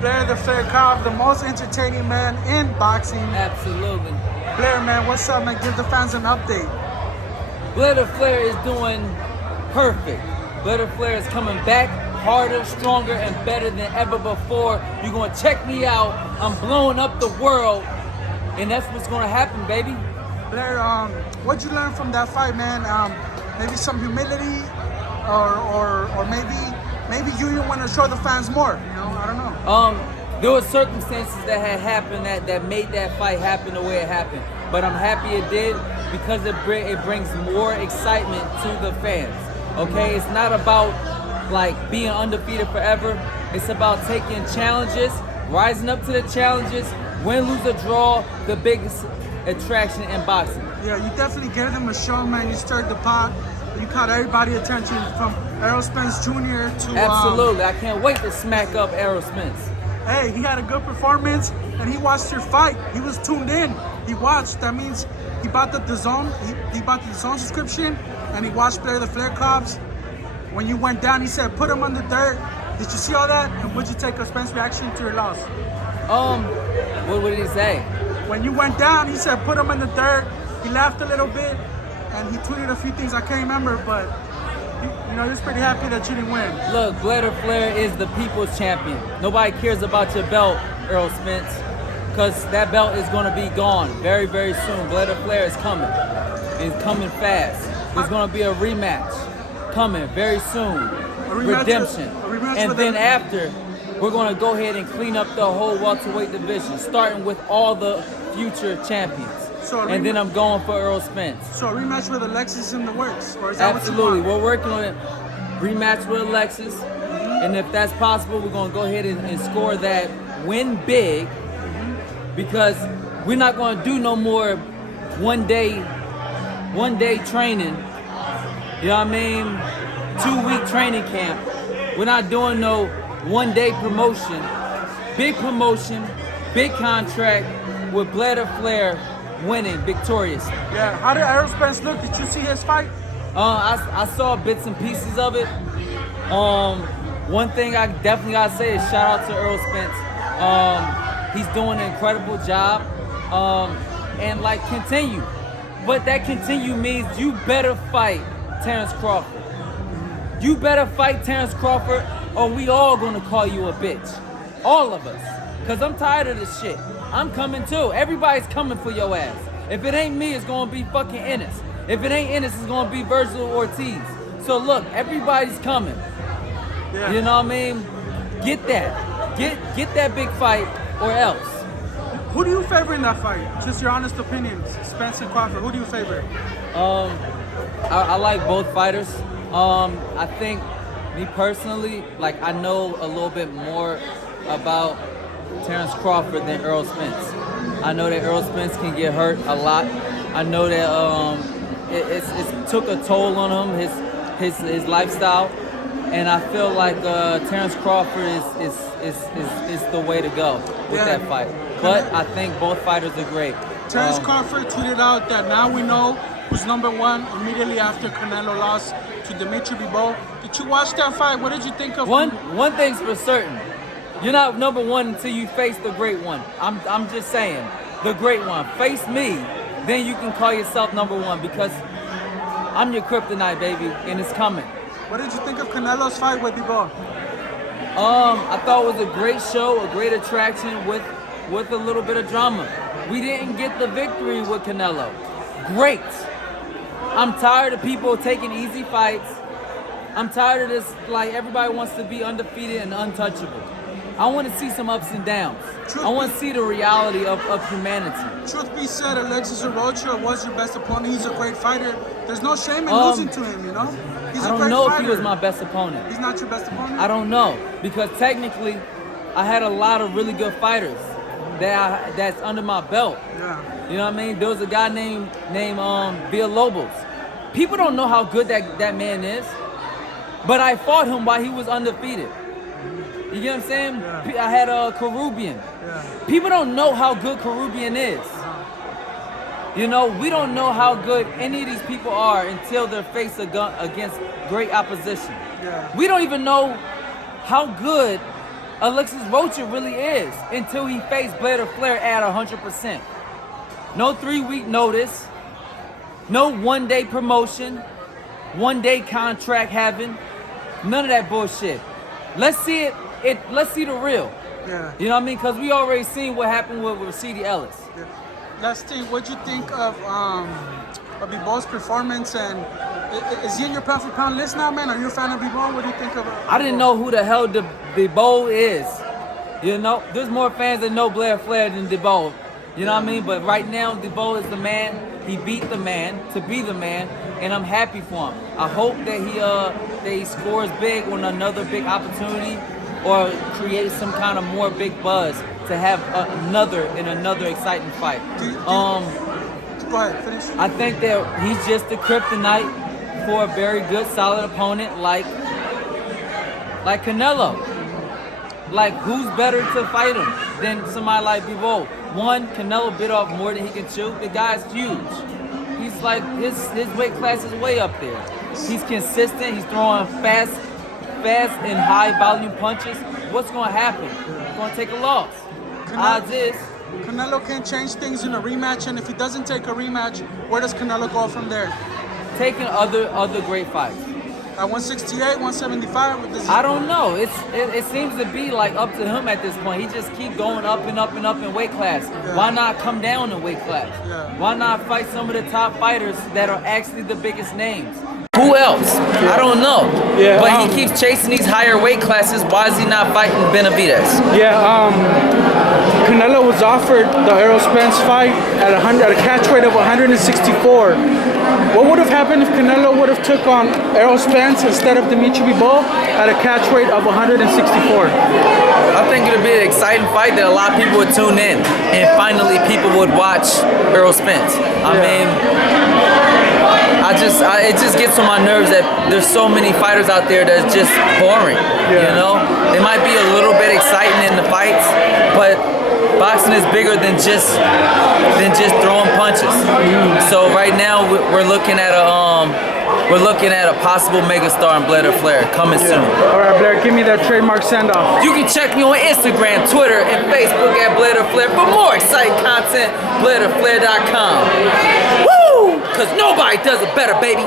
Blair the Blair Cobbs, the most entertaining man in boxing. Absolutely. Blair, man, what's up, man? Give the fans an update. Blair the Flair is doing perfect. Blair the Flair is coming back harder, stronger, and better than ever before. You're going to check me out. I'm blowing up the world, and that's what's going to happen, baby. Blair, what'd you learn from that fight, man? Maybe some humility, or maybe you didn't want to show the fans more. You know, I don't know. There were circumstances that had happened that made that fight happen the way it happened. But I'm happy it did because it brings more excitement to the fans. Okay, it's not about like being undefeated forever. It's about taking challenges, rising up to the challenges, win, lose, or draw, the biggest attraction in boxing. Yeah, you definitely gave them a show, man. You stirred the pot. You caught everybody's attention from Errol Spence Jr. to... Absolutely. I can't wait to smack up Errol Spence. Hey, he had a good performance, and he watched your fight. He was tuned in. He watched. That means he bought the DAZN. He bought the DAZN subscription, and he watched Blair the Blair Cobbs. When you went down, he said, put him on the dirt. Did you see all that? And what'd you take of Spence's reaction to your loss? What did he say? When you went down, he said, put him in the dirt. He laughed a little bit, and he tweeted a few things I can't remember, but he was pretty happy that you didn't win. Look, Blair the Flair is the people's champion. Nobody cares about your belt, Errol Spence, because that belt is going to be gone very, very soon. Blair the Flair is coming. It's coming fast. There's going to be a rematch coming very soon. Redemption. And then after, we're going to go ahead and clean up the whole welterweight division, starting with all the future champions. And then I'm going for Errol Spence. So a rematch with Alexis in the works? Or is that Absolutely. We're working on it. Rematch with Alexis. And if that's possible, we're going to go ahead and score that win big. Because we're not going to do no more one day training. You know what I mean? 2-week training camp. We're not doing no one-day promotion. Big promotion, big contract with Blair the Flair winning victorious. Yeah, how did Errol Spence look? Did you see his fight? I saw bits and pieces of it. One thing I definitely gotta say is shout out to Errol Spence. He's doing an incredible job. And like continue. But that continue means you better fight Terrence Crawford. You better fight Terrence Crawford or we all gonna call you a bitch. All of us. Cause I'm tired of this shit. I'm coming too. Everybody's coming for your ass. If it ain't me, it's gonna be fucking Ennis. If it ain't Ennis, it's gonna be Virgil Ortiz. So look, everybody's coming. Yeah. You know what I mean? Get that. Get that big fight or else. Who do you favor in that fight? Just your honest opinions. Spence and Crawford. Who do you favor? I like both fighters. I think me personally, like I know a little bit more about Terrence Crawford than Errol Spence. I know that Errol Spence can get hurt a lot. I know that it took a toll on him, his lifestyle, and I feel like Terrence Crawford is the way to go with that fight. But I think both fighters are great. Terrence Crawford tweeted out that now we know who's number one immediately after Canelo lost to Dimitri Bivol. Did you watch that fight? What did you think of One thing's for certain. You're not number one until you face the great one. I'm just saying, the great one. Face me, then you can call yourself number one because I'm your kryptonite, baby, and it's coming. What did you think of Canelo's fight with Bivol? I thought it was a great show, a great attraction with a little bit of drama. We didn't get the victory with Canelo. Great. I'm tired of people taking easy fights. I'm tired of this, like everybody wants to be undefeated and untouchable. I want to see some ups and downs. I want to see the reality of humanity. Truth be said, Alexis Rocha was your best opponent. He's a great fighter. There's no shame in losing to him, you know? He's I don't know if he was my best opponent. He's not your best opponent? I don't know. Because technically, I had a lot of really good fighters that's under my belt. Yeah. You know what I mean? There was a guy named Villalobos. People don't know how good that man is. But I fought him while he was undefeated. You get what I'm saying? Yeah. I had Caribbean. Yeah. People don't know how good Caribbean is. You know, we don't know how good any of these people are until they're faced against great opposition. Yeah. We don't even know how good Alexis Rocha really is until he faced Blair Flair at 100%. No 3-week notice, no 1-day promotion, 1-day contract having, none of that bullshit. Let's see it. Let's see the real. Yeah. You know what I mean? Because we already seen what happened with Rashidi Ellis. Yeah. Last thing, what'd you think of Bivol's performance? And is he in your pound for pound list now, man? Are you a fan of Bivol? What do you think of? I didn't know who the hell Bivol is. You know, there's more fans that know Blair Flair than Bivol. You know what I mean? But right now, Bivol is the man. He beat the man to be the man, and I'm happy for him. I hope that he scores big on another big opportunity, or create some kind of more big buzz to have another exciting fight. Go ahead, finish. I think that he's just the kryptonite for a very good, solid opponent like Canelo. Like, who's better to fight him than somebody like Bivol? One, Canelo bit off more than he can chew. The guy's huge. He's like, his weight class is way up there. He's consistent. He's throwing fast and high volume punches. What's going to happen? He's going to take a loss. Odds is Canelo can't change things in a rematch, and if he doesn't take a rematch, where does Canelo go from there? taking other great fights. At 168, 175? I don't know. It seems to be like up to him at this point. He just keep going up and up and up in weight class. Yeah. Why not come down in weight class? Yeah. Why not fight some of the top fighters that are actually the biggest names? Who else? I don't know. Yeah, but he keeps chasing these higher weight classes. Why is he not fighting Benavidez? Yeah, Canelo was offered the Errol Spence fight at a catch weight of 164. What would have happened if Canelo would have took on Errol Spence instead of Dimitri Bivol at a catch weight of 164? I think it would be an exciting fight that a lot of people would tune in, and finally people would watch Errol Spence. I mean, it just gets on my nerves that there's so many fighters out there that's just boring. You know, they might be a little bit exciting in the fights, but boxing is bigger than just throwing punches. So right now we're looking at a possible megastar in Blair Flair coming soon. All right, Blair, give me that trademark send off. You can check me on Instagram, Twitter, and Facebook at Blair Flair for more exciting content. BlairFlair.com. Woo! Cause nobody does it better, baby.